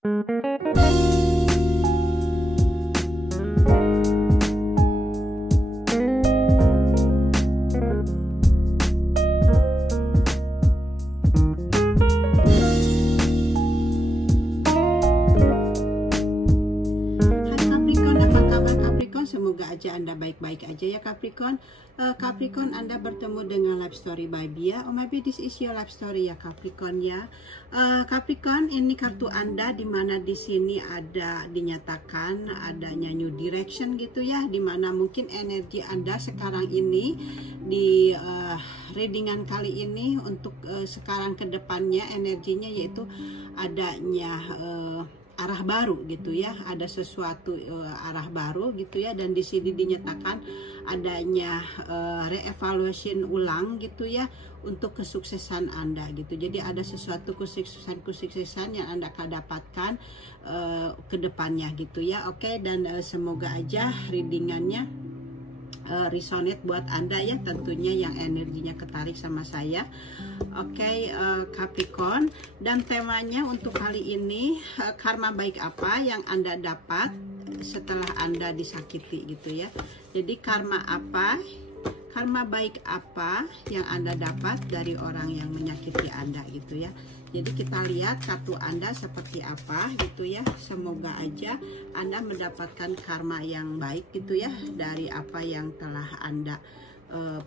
Semoga aja Anda baik-baik aja ya Capricorn. Capricorn, Anda bertemu dengan Life Story by Bia. Or maybe this is your life story ya Capricorn ya. Capricorn, ini kartu Anda dimana di sini ada dinyatakan adanya new direction gitu ya, dimana mungkin energi Anda sekarang ini di readingan kali ini untuk sekarang ke depannya energinya yaitu adanya arah baru gitu ya, ada sesuatu arah baru gitu ya, dan di sini dinyatakan adanya reevaluation ulang gitu ya untuk kesuksesan Anda gitu. Jadi ada sesuatu kesuksesan yang Anda akan dapatkan ke depannya gitu ya. Oke, dan semoga aja readingannya resonate buat Anda ya, tentunya yang energinya ketarik sama saya. Oke, Capricorn, dan temanya untuk kali ini karma baik apa yang Anda dapat setelah Anda disakiti gitu ya. Jadi karma baik apa yang Anda dapat dari orang yang menyakiti Anda gitu ya. Jadi kita lihat kartu Anda seperti apa gitu ya. Semoga aja Anda mendapatkan karma yang baik gitu ya dari apa yang telah Anda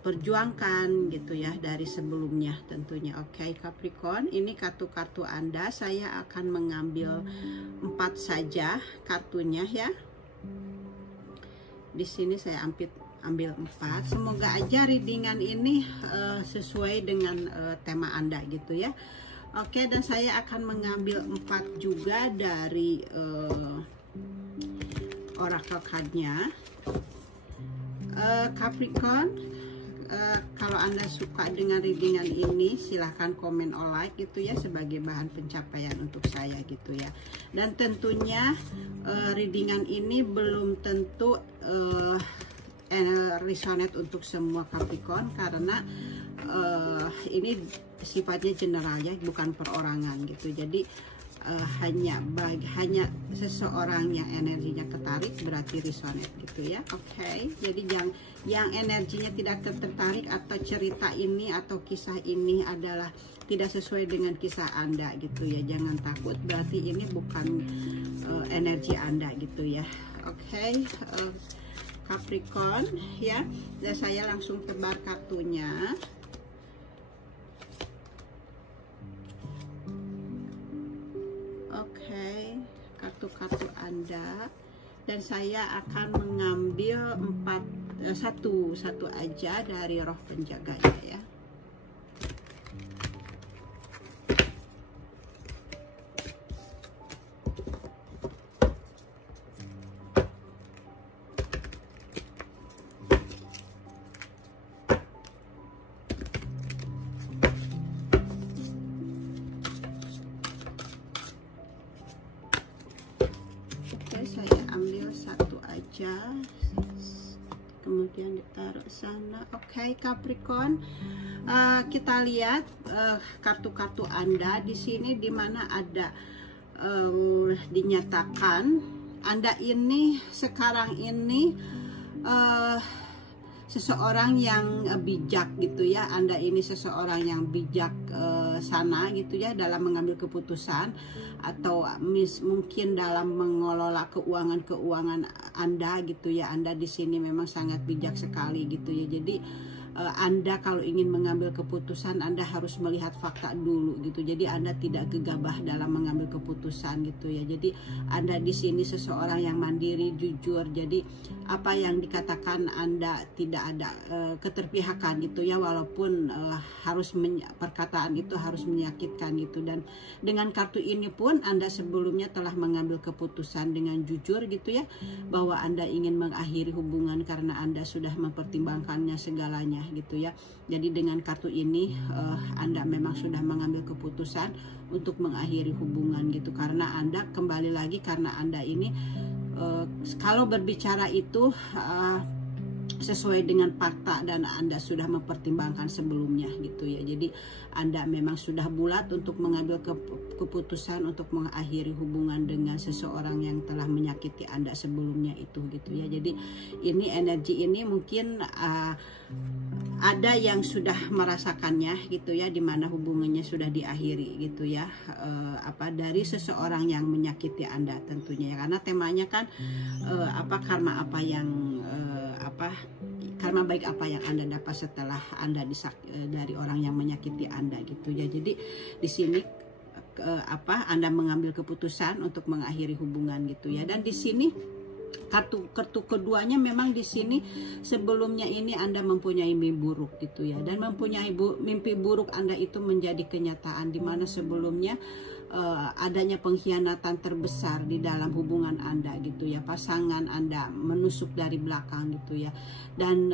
perjuangkan gitu ya dari sebelumnya tentunya. Oke, Capricorn, ini kartu-kartu Anda. Saya akan mengambil 4 saja kartunya ya. Di sini saya ambil 4. Semoga aja readingan ini sesuai dengan tema Anda gitu ya. Oke, dan saya akan mengambil 4 juga dari oracle card-nya. Capricorn, kalau Anda suka dengan readingan ini silahkan komen or like gitu ya sebagai bahan pencapaian untuk saya gitu ya. Dan tentunya readingan ini belum tentu resonate untuk semua Capricorn karena ini sifatnya general ya, bukan perorangan gitu. Jadi hanya seseorang yang energinya ketarik berarti resonate gitu ya. Oke, jadi yang energinya tidak tertarik atau cerita ini atau kisah ini adalah tidak sesuai dengan kisah Anda gitu ya, jangan takut, berarti ini bukan energi Anda gitu ya. Oke, Capricorn ya, dan saya langsung tebar kartunya. Oke, kartu-kartu Anda, dan saya akan mengambil satu aja dari roh penjaganya ya. Saya ambil satu aja, kemudian ditaruh sana. Oke, Capricorn, kita lihat kartu-kartu Anda di sini, dimana ada dinyatakan Anda ini sekarang ini seseorang yang bijak gitu ya. Anda ini seseorang yang bijak sana gitu ya dalam mengambil keputusan atau mungkin dalam mengelola keuangan Anda gitu ya. Anda di sini memang sangat bijak sekali gitu ya. Jadi Anda kalau ingin mengambil keputusan Anda harus melihat fakta dulu gitu. Jadi Anda tidak gegabah dalam mengambil keputusan gitu ya. Jadi Anda di sini seseorang yang mandiri, jujur. Jadi apa yang dikatakan Anda tidak ada keterpihakan gitu ya, walaupun perkataan itu harus menyakitkan gitu. Dan dengan kartu ini pun Anda sebelumnya telah mengambil keputusan dengan jujur gitu ya, bahwa Anda ingin mengakhiri hubungan karena Anda sudah mempertimbangkannya segalanya gitu ya. Jadi dengan kartu ini Anda memang sudah mengambil keputusan untuk mengakhiri hubungan gitu, karena Anda kembali lagi, karena Anda ini kalau berbicara itu sesuai dengan fakta dan Anda sudah mempertimbangkan sebelumnya gitu ya. Jadi Anda memang sudah bulat untuk mengambil keputusan untuk mengakhiri hubungan dengan seseorang yang telah menyakiti Anda sebelumnya itu gitu ya. Jadi ini energi ini mungkin ada yang sudah merasakannya gitu ya, dimana hubungannya sudah diakhiri gitu ya, dari seseorang yang menyakiti Anda tentunya ya, karena temanya kan karma apa yang karma baik apa yang Anda dapat setelah Anda dari orang yang menyakiti Anda gitu ya. Jadi di sini Anda mengambil keputusan untuk mengakhiri hubungan gitu ya. Dan di sini kartu keduanya memang di sini sebelumnya ini Anda mempunyai mimpi buruk gitu ya, dan mempunyai mimpi buruk Anda itu menjadi kenyataan, di mana sebelumnya adanya pengkhianatan terbesar di dalam hubungan Anda gitu ya. Pasangan Anda menusuk dari belakang gitu ya, dan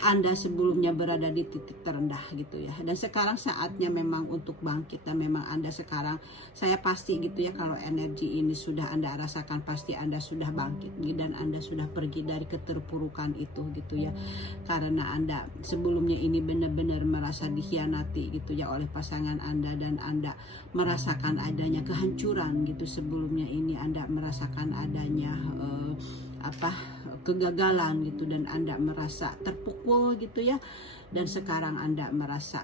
Anda sebelumnya berada di titik terendah gitu ya, dan sekarang saatnya memang untuk bangkit. Dan memang Anda sekarang, saya pasti gitu ya, kalau energi ini sudah Anda rasakan, pasti Anda sudah bangkit dan Anda sudah pergi dari keterpurukan itu gitu ya, karena Anda sebelumnya ini benar-benar merasa dikhianati gitu ya oleh pasangan Anda, dan Anda merasakan adanya kehancuran gitu. Sebelumnya ini Anda merasakan adanya kegagalan gitu, dan Anda merasa terpukul gitu ya, dan sekarang Anda merasa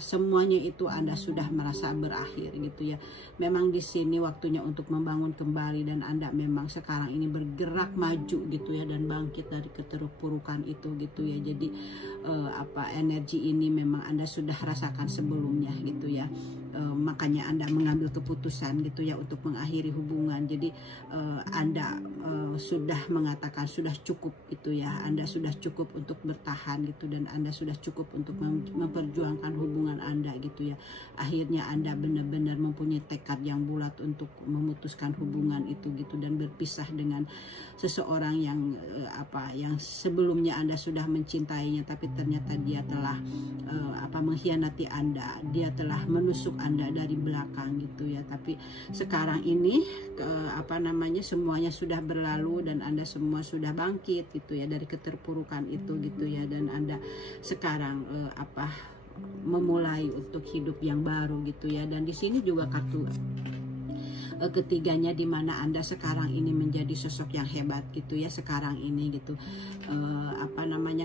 semuanya itu Anda sudah merasa berakhir gitu ya. Memang di sini waktunya untuk membangun kembali, dan Anda memang sekarang ini bergerak maju gitu ya, dan bangkit dari keterpurukan itu gitu ya. Jadi energi ini memang Anda sudah rasakan sebelumnya gitu ya. Makanya Anda mengambil keputusan gitu ya untuk mengakhiri hubungan. Jadi Anda sudah mengatakan sudah cukup itu ya, Anda sudah cukup untuk bertahan gitu, dan Anda sudah cukup untuk memperjuangkan hubungan Anda gitu ya. Akhirnya Anda benar-benar mempunyai tekad yang bulat untuk memutuskan hubungan itu gitu, dan berpisah dengan seseorang yang yang sebelumnya Anda sudah mencintainya, tapi ternyata dia telah mengkhianati Anda, dia telah menusuk Anda dari belakang gitu ya. Tapi sekarang ini semuanya sudah berlalu, dan Anda semua sudah bangkit gitu ya dari keterpurukan itu gitu ya, dan Anda sekarang memulai untuk hidup yang baru gitu ya. Dan di sini juga kartu ketiganya, di mana Anda sekarang ini menjadi sosok yang hebat gitu ya sekarang ini gitu,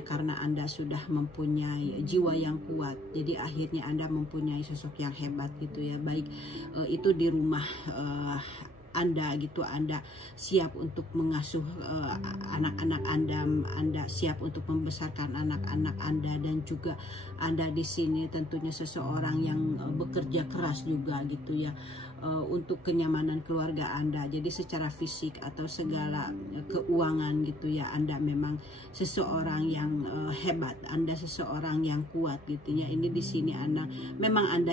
karena Anda sudah mempunyai jiwa yang kuat. Jadi akhirnya Anda mempunyai sosok yang hebat gitu ya, baik itu di rumah Anda gitu, Anda siap untuk mengasuh anak-anak Anda siap untuk membesarkan anak-anak Anda, dan juga Anda di sini tentunya seseorang yang bekerja keras juga gitu ya, untuk kenyamanan keluarga Anda. Jadi secara fisik atau segala keuangan gitu ya, Anda memang seseorang yang hebat, Anda seseorang yang kuat gitu ya. Ini di sini Anda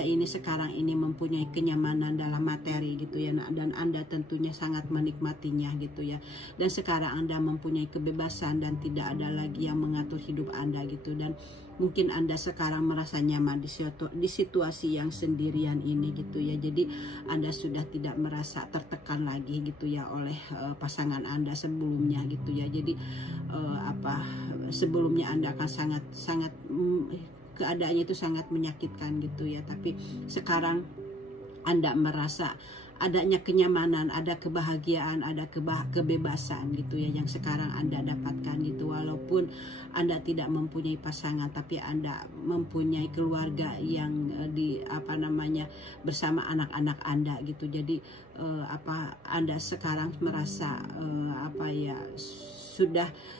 ini sekarang ini mempunyai kenyamanan dalam materi gitu ya, dan Anda tentunya sangat menikmatinya gitu ya. Dan sekarang Anda mempunyai kebebasan, dan tidak ada lagi yang mengatur hidup Anda gitu. Dan mungkin Anda sekarang merasa nyaman di situasi yang sendirian ini gitu ya. Jadi Anda sudah tidak merasa tertekan lagi gitu ya oleh pasangan Anda sebelumnya gitu ya. Jadi sebelumnya Anda akan sangat keadaannya itu sangat menyakitkan gitu ya. Tapi sekarang Anda merasa adanya kenyamanan, ada kebahagiaan, ada kebebasan gitu ya, yang sekarang Anda dapatkan gitu. Walaupun Anda tidak mempunyai pasangan, tapi Anda mempunyai keluarga yang bersama anak-anak Anda gitu. Jadi Anda sekarang merasa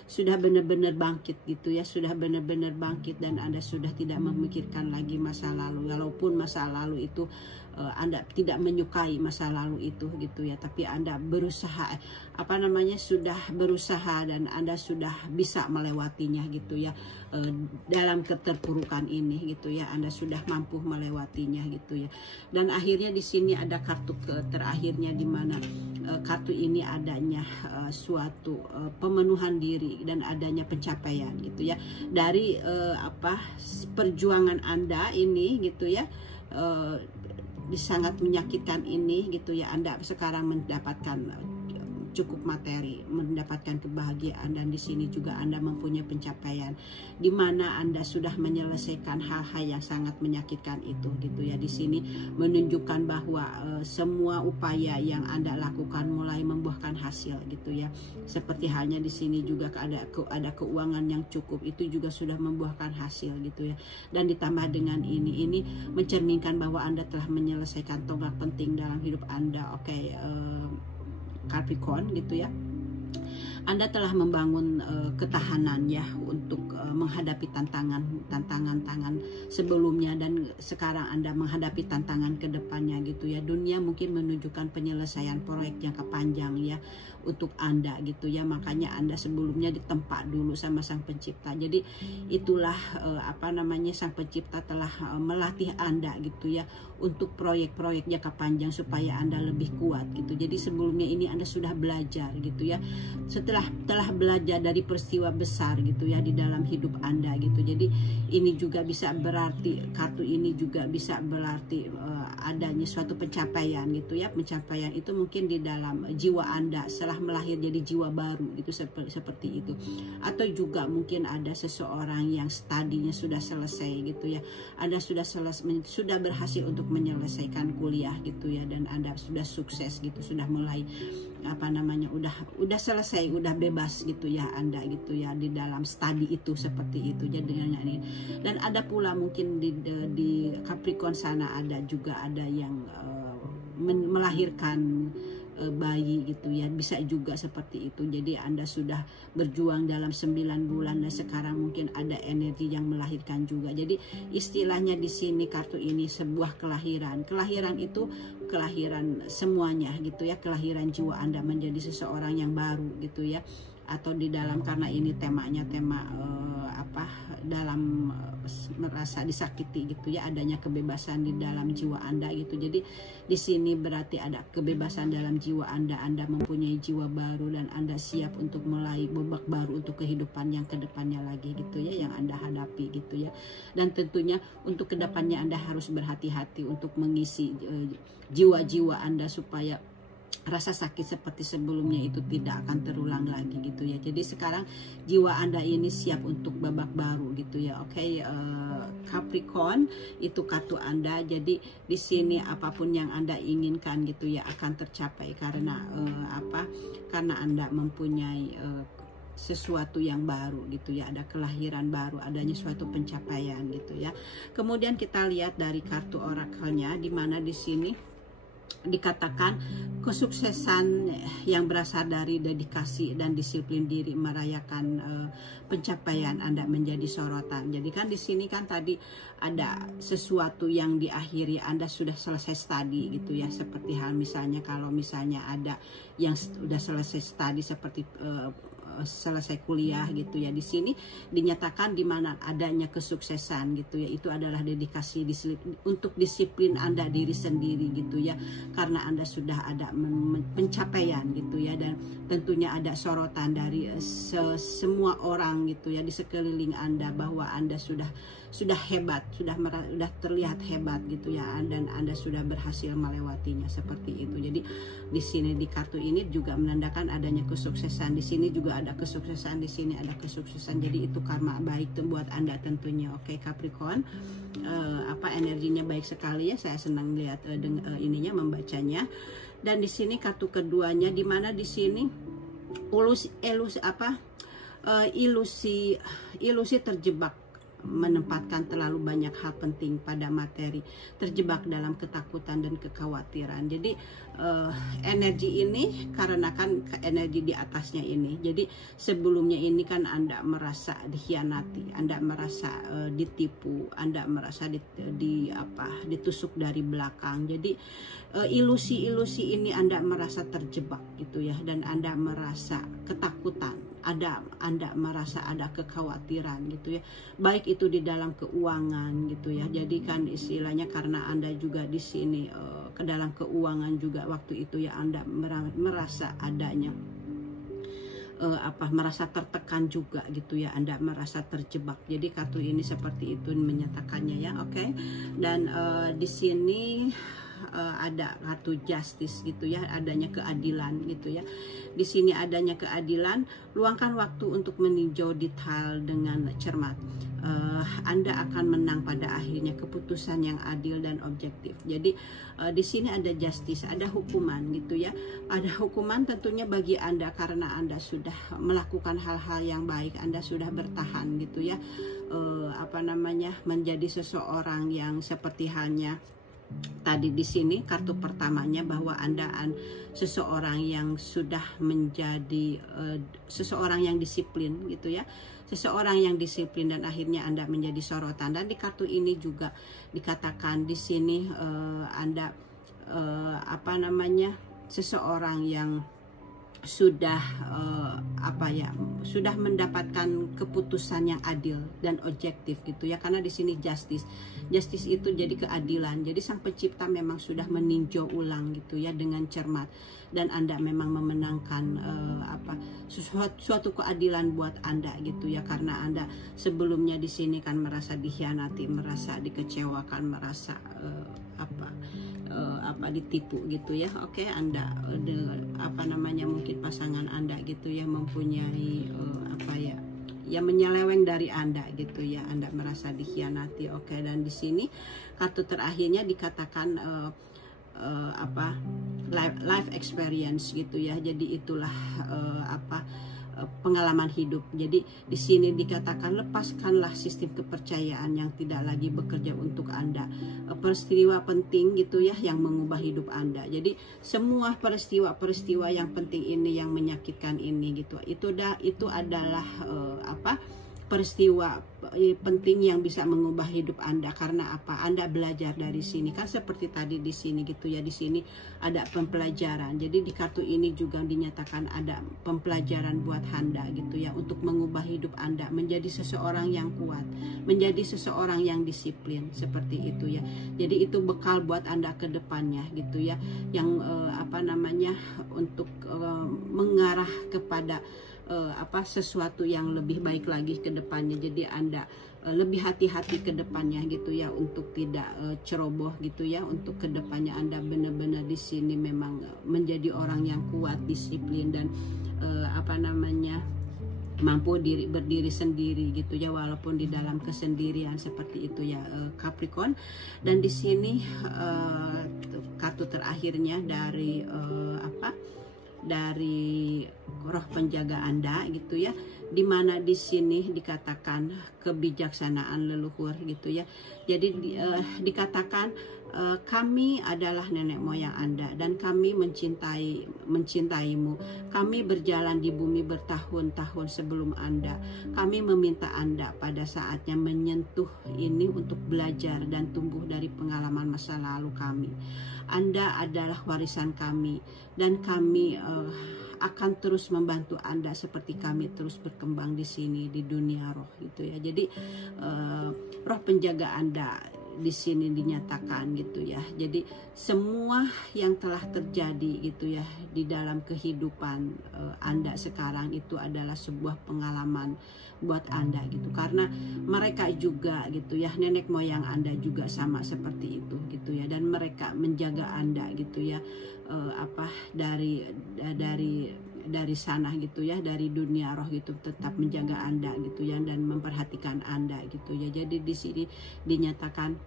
sudah benar-benar bangkit gitu ya, sudah benar-benar bangkit, dan Anda sudah tidak memikirkan lagi masa lalu. Walaupun masa lalu itu Anda tidak menyukai masa lalu itu gitu ya, tapi Anda berusaha sudah berusaha, dan Anda sudah bisa melewatinya gitu ya. Dalam keterpurukan ini gitu ya, Anda sudah mampu melewatinya gitu ya. Dan akhirnya di sini ada kartu terakhirnya, di mana kartu ini adanya suatu pemenuhan diri dan adanya pencapaian gitu ya dari perjuangan Anda ini gitu ya. Sangat menyakitkan ini gitu ya, Anda sekarang mendapatkan cukup materi, mendapatkan kebahagiaan, dan di sini juga Anda mempunyai pencapaian di mana Anda sudah menyelesaikan hal-hal yang sangat menyakitkan itu gitu ya. Di sini menunjukkan bahwa semua upaya yang Anda lakukan mulai membuahkan hasil gitu ya. Seperti halnya di sini juga ada keuangan yang cukup, itu juga sudah membuahkan hasil gitu ya. Dan ditambah dengan ini mencerminkan bahwa Anda telah menyelesaikan tonggak penting dalam hidup Anda. Oke, Capricorn gitu ya. Anda telah membangun ketahanan ya untuk menghadapi tantangan sebelumnya, dan sekarang Anda menghadapi tantangan ke depannya gitu ya. Dunia mungkin menunjukkan penyelesaian proyek jangka panjang ya untuk Anda gitu ya. Makanya Anda sebelumnya ditempa dulu sama Sang Pencipta. Jadi itulah Sang Pencipta telah melatih Anda gitu ya untuk proyek-proyek jangka panjang supaya Anda lebih kuat gitu. Jadi sebelumnya ini Anda sudah belajar gitu ya. Telah belajar dari peristiwa besar gitu ya di dalam hidup Anda gitu. Jadi ini juga bisa berarti, kartu ini juga bisa berarti adanya suatu pencapaian gitu ya. Pencapaian itu mungkin di dalam jiwa Anda setelah melahir jadi jiwa baru gitu, seperti itu. Atau juga mungkin ada seseorang yang studinya sudah selesai gitu ya. Anda sudah berhasil untuk menyelesaikan kuliah gitu ya, dan Anda sudah sukses gitu, sudah mulai udah selesai, udah bebas gitu ya Anda gitu ya di dalam studi itu, seperti itu. Jadi dengan ini, dan ada pula mungkin di Capricorn sana ada yang melahirkan bayi gitu ya, bisa juga seperti itu. Jadi Anda sudah berjuang dalam 9 bulan dan sekarang mungkin ada energi yang melahirkan juga. Jadi istilahnya di sini kartu ini sebuah kelahiran itu kelahiran semuanya gitu ya, kelahiran jiwa Anda menjadi seseorang yang baru gitu ya. Atau di dalam, karena ini temanya dalam merasa disakiti gitu ya, adanya kebebasan di dalam jiwa Anda gitu. Jadi di sini berarti ada kebebasan dalam jiwa Anda mempunyai jiwa baru, dan Anda siap untuk mulai babak baru untuk kehidupan yang kedepannya lagi gitu ya, yang Anda hadapi gitu ya. Dan tentunya untuk kedepannya Anda harus berhati-hati untuk mengisi jiwa-jiwa Anda supaya rasa sakit seperti sebelumnya itu tidak akan terulang lagi gitu ya. Jadi sekarang jiwa Anda ini siap untuk babak baru gitu ya. Oke, Capricorn, itu kartu Anda. Jadi di sini apapun yang Anda inginkan gitu ya akan tercapai karena karena Anda mempunyai sesuatu yang baru gitu ya, ada kelahiran baru, adanya suatu pencapaian gitu ya. Kemudian kita lihat dari kartu orakelnya, di mana di sini dikatakan kesuksesan yang berasal dari dedikasi dan disiplin diri merayakan pencapaian Anda menjadi sorotan. Jadi kan di sini kan tadi ada sesuatu yang diakhiri, Anda sudah selesai studi gitu ya, seperti hal misalnya kalau misalnya ada yang sudah selesai studi seperti selesai kuliah gitu ya. Di sini dinyatakan di mana adanya kesuksesan gitu ya, itu adalah dedikasi untuk disiplin Anda diri sendiri gitu ya, karena Anda sudah ada pencapaian gitu ya, dan tentunya ada sorotan dari semua orang gitu ya di sekeliling Anda bahwa Anda sudah hebat, sudah terlihat hebat gitu ya, dan Anda sudah berhasil melewatinya, seperti itu. Jadi di sini di kartu ini juga menandakan adanya kesuksesan. Di sini juga ada kesuksesan, di sini ada kesuksesan. Jadi itu karma baik tuh buat Anda tentunya. Oke, Capricorn, energinya baik sekali ya. Saya senang lihat ininya, membacanya. Dan di sini kartu keduanya, di mana di sini ilusi terjebak, menempatkan terlalu banyak hal penting pada materi, terjebak dalam ketakutan dan kekhawatiran. Jadi energi ini karena kan energi di atasnya ini. Jadi sebelumnya ini kan Anda merasa dikhianati, Anda merasa ditipu, Anda merasa ditusuk dari belakang. Jadi ilusi-ilusi ini Anda merasa terjebak gitu ya, dan Anda merasa ketakutan, Anda merasa ada kekhawatiran gitu ya, baik itu di dalam keuangan gitu ya. Jadi kan istilahnya karena Anda juga di sini ke dalam keuangan juga waktu itu ya, Anda merasa adanya merasa tertekan juga gitu ya, Anda merasa terjebak. Jadi kartu ini seperti itu menyatakannya ya. Oke. Dan di sini ada kartu justice gitu ya, adanya keadilan gitu ya. Di sini adanya keadilan, luangkan waktu untuk meninjau detail dengan cermat. Anda akan menang pada akhirnya, keputusan yang adil dan objektif. Jadi di sini ada justice, ada hukuman gitu ya. Ada hukuman tentunya bagi Anda karena Anda sudah melakukan hal-hal yang baik, Anda sudah bertahan gitu ya. Menjadi seseorang yang seperti halnya tadi di sini kartu pertamanya, bahwa Anda seseorang yang sudah menjadi seseorang yang disiplin gitu ya, seseorang yang disiplin dan akhirnya Anda menjadi sorotan. Dan di kartu ini juga dikatakan di sini Anda seseorang yang sudah sudah mendapatkan keputusan yang adil dan objektif gitu ya, karena di sini justice itu jadi keadilan. Jadi Sang Pencipta memang sudah meninjau ulang gitu ya dengan cermat, dan Anda memang memenangkan suatu keadilan buat Anda gitu ya, karena Anda sebelumnya di sini kan merasa dikhianati, merasa dikecewakan, merasa ditipu gitu ya. Oke, Anda mungkin pasangan Anda gitu ya mempunyai menyeleweng dari Anda gitu ya, Anda merasa dikhianati. Oke, dan di sini kartu terakhirnya dikatakan life experience gitu ya. Jadi itulah pengalaman hidup. Jadi di sini dikatakan lepaskanlah sistem kepercayaan yang tidak lagi bekerja untuk Anda. Peristiwa penting gitu ya yang mengubah hidup Anda. Jadi semua peristiwa yang penting ini, yang menyakitkan ini gitu, itu adalah peristiwa penting yang bisa mengubah hidup Anda. Karena apa? Anda belajar dari sini kan, seperti tadi di sini gitu ya. Di sini ada pembelajaran. Jadi di kartu ini juga dinyatakan ada pembelajaran buat Anda gitu ya, untuk mengubah hidup Anda menjadi seseorang yang kuat, menjadi seseorang yang disiplin, seperti itu ya. Jadi itu bekal buat Anda ke depannya gitu ya, yang untuk mengarah kepada sesuatu yang lebih baik lagi ke depannya. Jadi Anda lebih hati-hati ke depannya gitu ya, untuk tidak ceroboh gitu ya. Untuk ke depannya Anda benar-benar di sini memang menjadi orang yang kuat, disiplin, dan mampu berdiri sendiri gitu ya, walaupun di dalam kesendirian, seperti itu ya Capricorn. Dan di sini kartu terakhirnya dari dari roh penjaga Anda gitu ya, dimana di sini dikatakan kebijaksanaan leluhur gitu ya. Jadi dikatakan kami adalah nenek moyang Anda dan kami mencintaimu. Kami berjalan di bumi bertahun-tahun sebelum Anda. Kami meminta Anda pada saatnya menyentuh ini untuk belajar dan tumbuh dari pengalaman masa lalu kami. Anda adalah warisan kami, dan kami akan terus membantu Anda seperti kami terus berkembang di sini di dunia roh gitu ya. Jadi roh penjaga Anda di sini dinyatakan gitu ya. Jadi semua yang telah terjadi gitu ya di dalam kehidupan Anda sekarang itu adalah sebuah pengalaman buat Anda gitu, karena mereka juga gitu ya, nenek moyang Anda juga sama seperti itu gitu ya, dan mereka menjaga Anda gitu ya, dari sana gitu ya, dari dunia roh gitu, tetap menjaga Anda gitu ya, dan memperhatikan Anda gitu ya. Jadi di sini dinyatakan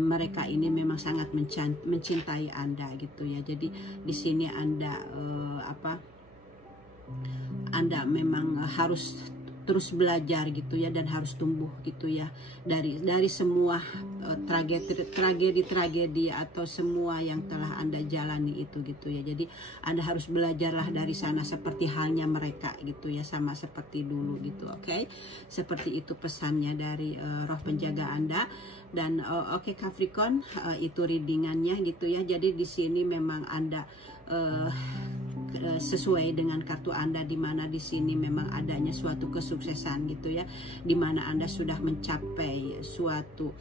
mereka ini memang sangat mencintai Anda gitu ya. Jadi di sini Anda Anda memang harus terus belajar gitu ya, dan harus tumbuh gitu ya dari semua tragedi atau semua yang telah Anda jalani itu gitu ya. Jadi Anda harus belajarlah dari sana seperti halnya mereka gitu ya, sama seperti dulu gitu. Oke, seperti itu pesannya dari roh penjaga Anda. Dan oke, Capricorn, itu readingannya gitu ya. Jadi di sini memang Anda sesuai dengan kartu Anda, di mana di sini memang adanya suatu kesuksesan gitu ya, di mana Anda sudah mencapai suatu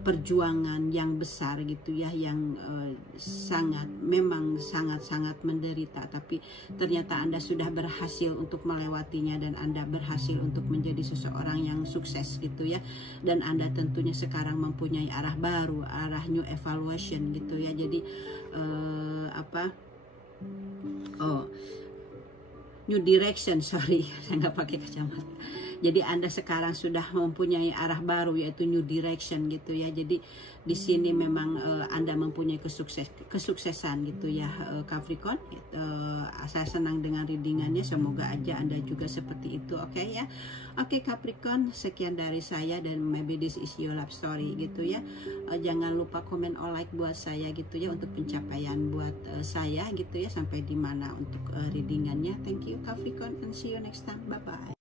perjuangan yang besar gitu ya, yang memang sangat menderita, tapi ternyata Anda sudah berhasil untuk melewatinya dan Anda berhasil untuk menjadi seseorang yang sukses gitu ya, dan Anda tentunya sekarang mempunyai arah baru, arah new evaluation gitu ya. Jadi new direction, sorry saya nggak pakai kacamata. Jadi Anda sekarang sudah mempunyai arah baru, yaitu new direction gitu ya. Jadi di sini memang Anda mempunyai kesuksesan gitu ya, Capricorn. Saya senang dengan readingannya, semoga aja Anda juga seperti itu, oke ya. Oke Capricorn, sekian dari saya, dan maybe this is your love story gitu ya. Jangan lupa komen or like buat saya gitu ya, untuk pencapaian buat saya gitu ya, sampai di mana untuk readingannya. Thank you Capricorn, and see you next time, bye bye.